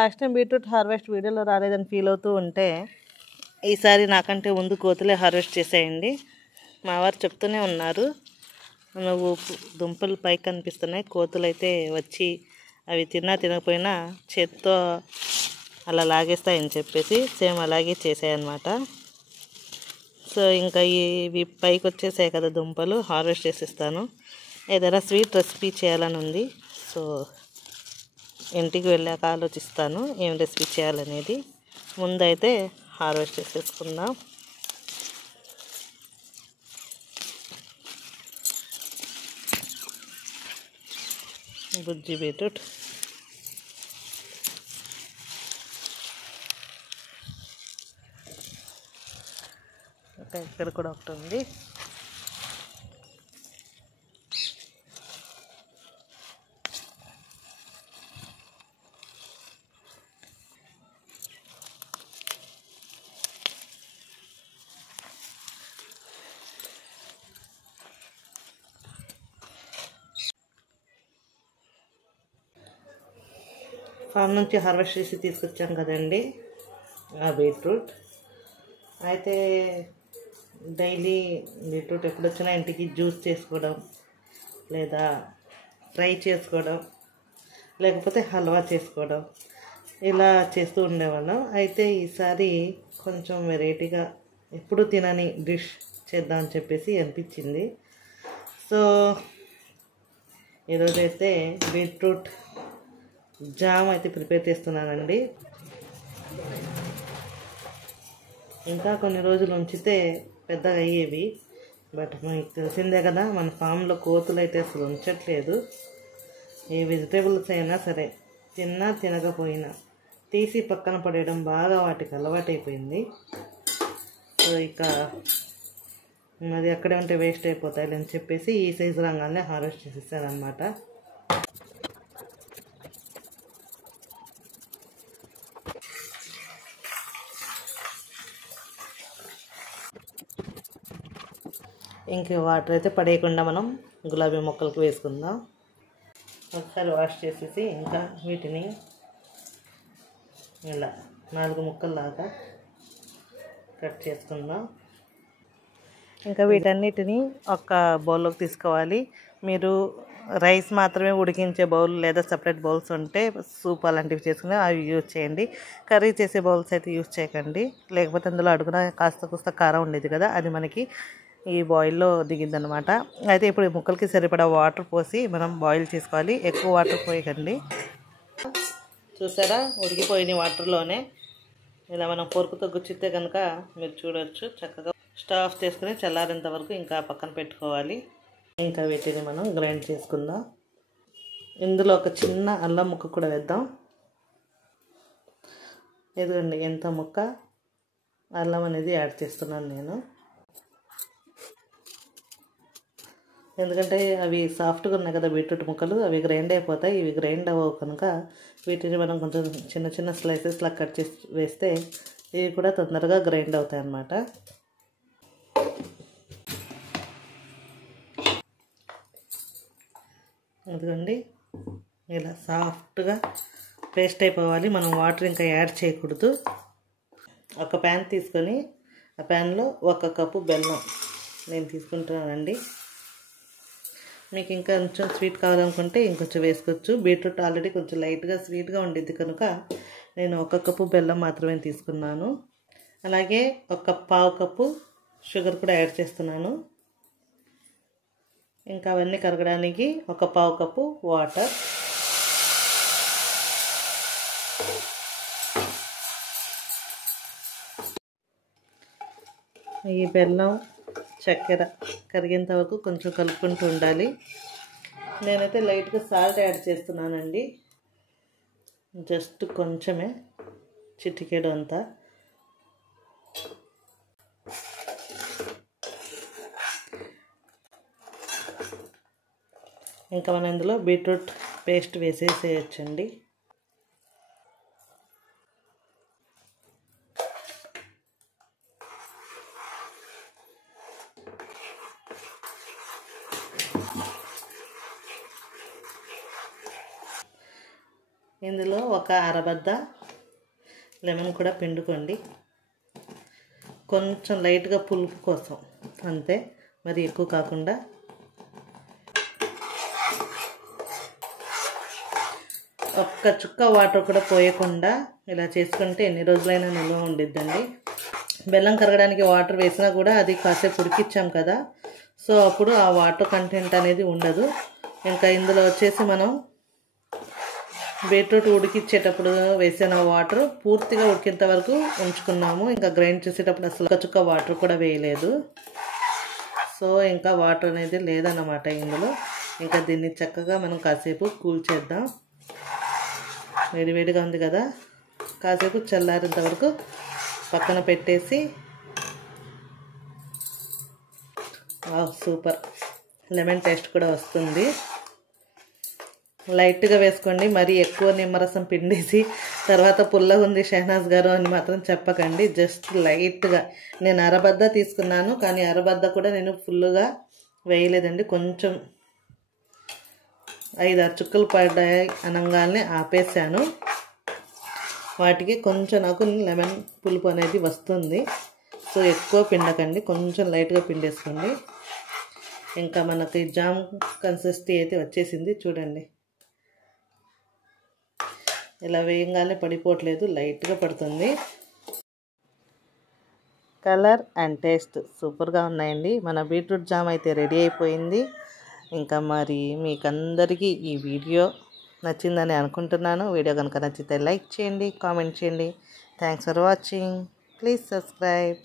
Last time beetroot harvest వీడియోలో రాలేదని feel అవుతూ ఉంటే ఈసారి నాకంటే ముందు కోతులే హార్వెస్ట్ చేసేయండి. మా వారు చెప్తూనే ఉన్నారు, నువ్వు దుంపలు పైకి కనిపిస్తున్నాయి, కోతులు అయితే వచ్చి అవి తిన్నా తినకపోయినా చేత్తో అలా లాగేస్తాయని చెప్పేసి సేమ్ అలాగే చేసాయన్నమాట. సో ఇంకా ఇవి పైకి వచ్చేసాయి కదా దుంపలు, హార్వెస్ట్ చేసేస్తాను. ఏదైనా స్వీట్ రెసిపీ చేయాలని ఉంది. సో ఇంటికి వెళ్ళాక ఆలోచిస్తాను ఏం రెసిపీ చేయాలనేది. ముందైతే హార్వెస్ట్ చేసేసుకుందాం. బుజ్జి బీట్రూట్ ఇంకా ఇక్కడ కూడా ఒకటి ఉంది. ఫామ్ నుంచి హార్వెస్ట్ చేసి తీసుకొచ్చాం కదండి ఆ బీట్రూట్. అయితే డైలీ బీట్రూట్ ఎప్పుడొచ్చినా ఇంటికి జ్యూస్ చేసుకోవడం, లేదా ఫ్రై చేసుకోవడం, లేకపోతే హల్వా చేసుకోవడం, ఇలా చేస్తూ ఉండేవాళ్ళం. అయితే ఈసారి కొంచెం వెరైటీగా ఎప్పుడు తినని డిష్ చేద్దామని చెప్పేసి అనిపించింది. సో ఈరోజైతే బీట్రూట్ జామ్ అయితే ప్రిపేర్ చేస్తున్నానండి. ఇంకా కొన్ని రోజులు ఉంచితే పెద్దగా అయ్యేవి, బట్ మీకు తెలిసిందే కదా మన ఫామ్లో కోతులు అయితే అసలు ఉంచట్లేదు. ఏ వెజిటేబుల్స్ అయినా సరే తిన్నా తినకపోయినా తీసి పక్కన పడేయడం బాగా వాటికి అలవాటైపోయింది. సో ఇక అది అక్కడే ఉంటే వేస్ట్ అయిపోతాయి అని చెప్పేసి ఈ సైజు రంగానే హార్వెస్ట్ చేసేసారనమాట. ఇంక వాటర్ అయితే పడేయకుండా మనం గులాబీ మొక్కలకు వేసుకుందాం. ఒకసారి వాష్ చేసేసి ఇంకా వీటిని ఇలా 4 ముక్కల్లాగా కట్ చేసుకుందాం. ఇంకా వీటన్నిటిని ఒక బౌల్లోకి తీసుకోవాలి. మీరు రైస్ మాత్రమే ఉడికించే బౌల్ లేదా సపరేట్ బౌల్స్ ఉంటే సూప్ అలాంటివి చేసుకుని అవి యూజ్ చేయండి. కర్రీ చేసే బౌల్స్ అయితే యూజ్ చేయకండి, లేకపోతే అందులో అడుగున కాస్త కారం ఉండేది కదా, అది మనకి ఈ బాయిల్లో దిగిందనమాట. అయితే ఇప్పుడు ఈ ముక్కలకి సరిపడా వాటర్ పోసి మనం బాయిల్ చేసుకోవాలి. ఎక్కువ వాటర్ పోయకండి. చూసారా, ఉడికిపోయిన వాటర్లోనే ఇలా మనం పొరుకుతో గుచ్చితే కనుక మీరు చూడవచ్చు. చక్కగా స్టవ్ ఆఫ్ చేసుకుని చల్లారేంత వరకు ఇంకా పక్కన పెట్టుకోవాలి. ఇంకా వీటిని మనం గ్రైండ్ చేసుకుందాం. ఇందులో ఒక చిన్న అల్లం ముక్క కూడా వేద్దాం. ఇదిగోండి ఎంత ముక్క అల్లం అనేది యాడ్ చేస్తున్నాను నేను, ఎందుకంటే అవి సాఫ్ట్గా ఉన్నాయి కదా బీట్రూట్ ముక్కలు, అవి గ్రైండ్ అయిపోతాయి. ఇవి గ్రైండ్ అవ్వవు కనుక వీటిని మనం కొంచెం చిన్న చిన్న స్లైసెస్లా కట్ చేసి వేస్తే ఇవి కూడా తొందరగా గ్రైండ్ అవుతాయి అన్నమాట. అదిగోండి ఇలా సాఫ్ట్గా పేస్ట్ అయిపోవాలి. మనం వాటర్ ఇంకా యాడ్ చేయకూడదు. ఒక ప్యాన్ తీసుకొని ఆ ప్యాన్లో 1 కప్పు బెల్లం నేను తీసుకుంటున్నానండి. మీకు ఇంకా కొంచెం స్వీట్ కావాలనుకుంటే ఇంకొంచెం వేసుకోవచ్చు. బీట్రూట్ ఆల్రెడీ కొంచెం లైట్గా స్వీట్గా ఉండిద్ది కనుక నేను 1 కప్పు బెల్లం మాత్రమే తీసుకున్నాను. అలాగే 1/4 కప్పు షుగర్ కూడా యాడ్ చేస్తున్నాను. ఇంకా అవన్నీ కరగడానికి 1/4 కప్పు వాటర్. ఈ బెల్లం చక్కెర కరిగేంత వరకు కొంచెం కలుపుకుంటూ ఉండాలి. నేనైతే లైట్గా సాల్ట్ యాడ్ చేస్తున్నానండి, జస్ట్ కొంచెమే, చిటికెడు అంతా. ఇంకా మనం ఇందులో బీట్రూట్ పేస్ట్ వేసేసేయచ్చండి. ఇందులో ఒక అరబద్ద లెమన్ కూడా పిండుకోండి, కొంచెం లైట్గా పులుపు కోసం అంతే, మరి ఎక్కువ కాకుండా. ఒక్క చుక్క వాటర్ కూడా పోయకుండా ఇలా చేసుకుంటే ఎన్ని రోజులైనా నిల్వ ఉండిద్దండి. బెల్లం కరగడానికి వాటర్ వేసినా కూడా అది కాసేపు ఉడికిచ్చాం కదా, సో అప్పుడు ఆ వాటర్ కంటెంట్ అనేది ఉండదు. ఇంకా ఇందులో వచ్చేసి మనం బీట్రూట్ ఉడికిచ్చేటప్పుడు వేసిన వాటర్ పూర్తిగా ఉడికేంత వరకు ఉంచుకున్నాము. ఇంకా గ్రైండ్ చేసేటప్పుడు అసలు ఒక చుక్క వాటర్ కూడా వేయలేదు. సో ఇంకా వాటర్ అనేది లేదన్నమాట ఇందులో. ఇంకా దీన్ని చక్కగా మనం కాసేపు కూల్ చేద్దాం. వేడివేడిగా ఉంది కదా, కాసేపు చల్లారేంత వరకు పక్కన పెట్టేసి. సూపర్ లెమన్ టేస్ట్ కూడా వస్తుంది. లైట్గా వేసుకోండి, మరీ ఎక్కువ నిమ్మరసం పిండేసి తర్వాత పుల్లగా ఉంది షెహనాజ్ గారు అని మాత్రం చెప్పకండి. జస్ట్ లైట్గా, నేను అరబద్ద తీసుకున్నాను కానీ అరబద్ద కూడా నేను ఫుల్గా వేయలేదండి. కొంచెం 5-6 చుక్కలు పడ్డాయి అనగానే ఆపేసాను. వాటికి కొంచెం నాకు లెమన్ పులుపు అనేది వస్తుంది. సో ఎక్కువ పిండకండి, కొంచెం లైట్గా పిండేసుకోండి. ఇంకా మనకి జామ్ కన్సిస్టెన్సీ అయితే వచ్చేసింది చూడండి. ఇలా వేయంగానే పడిపోవట్లేదు, లైట్గా పడుతుంది. కలర్ అండ్ టేస్ట్ సూపర్గా ఉన్నాయండి. మన బీట్రూట్ జామ్ అయితే రెడీ అయిపోయింది. ఇంకా మరి మీకందరికీ ఈ వీడియో నచ్చిందని అనుకుంటున్నాను. వీడియో కనుక నచ్చితే లైక్ చేయండి, కామెంట్ చేయండి. Thanks for watching. Please subscribe.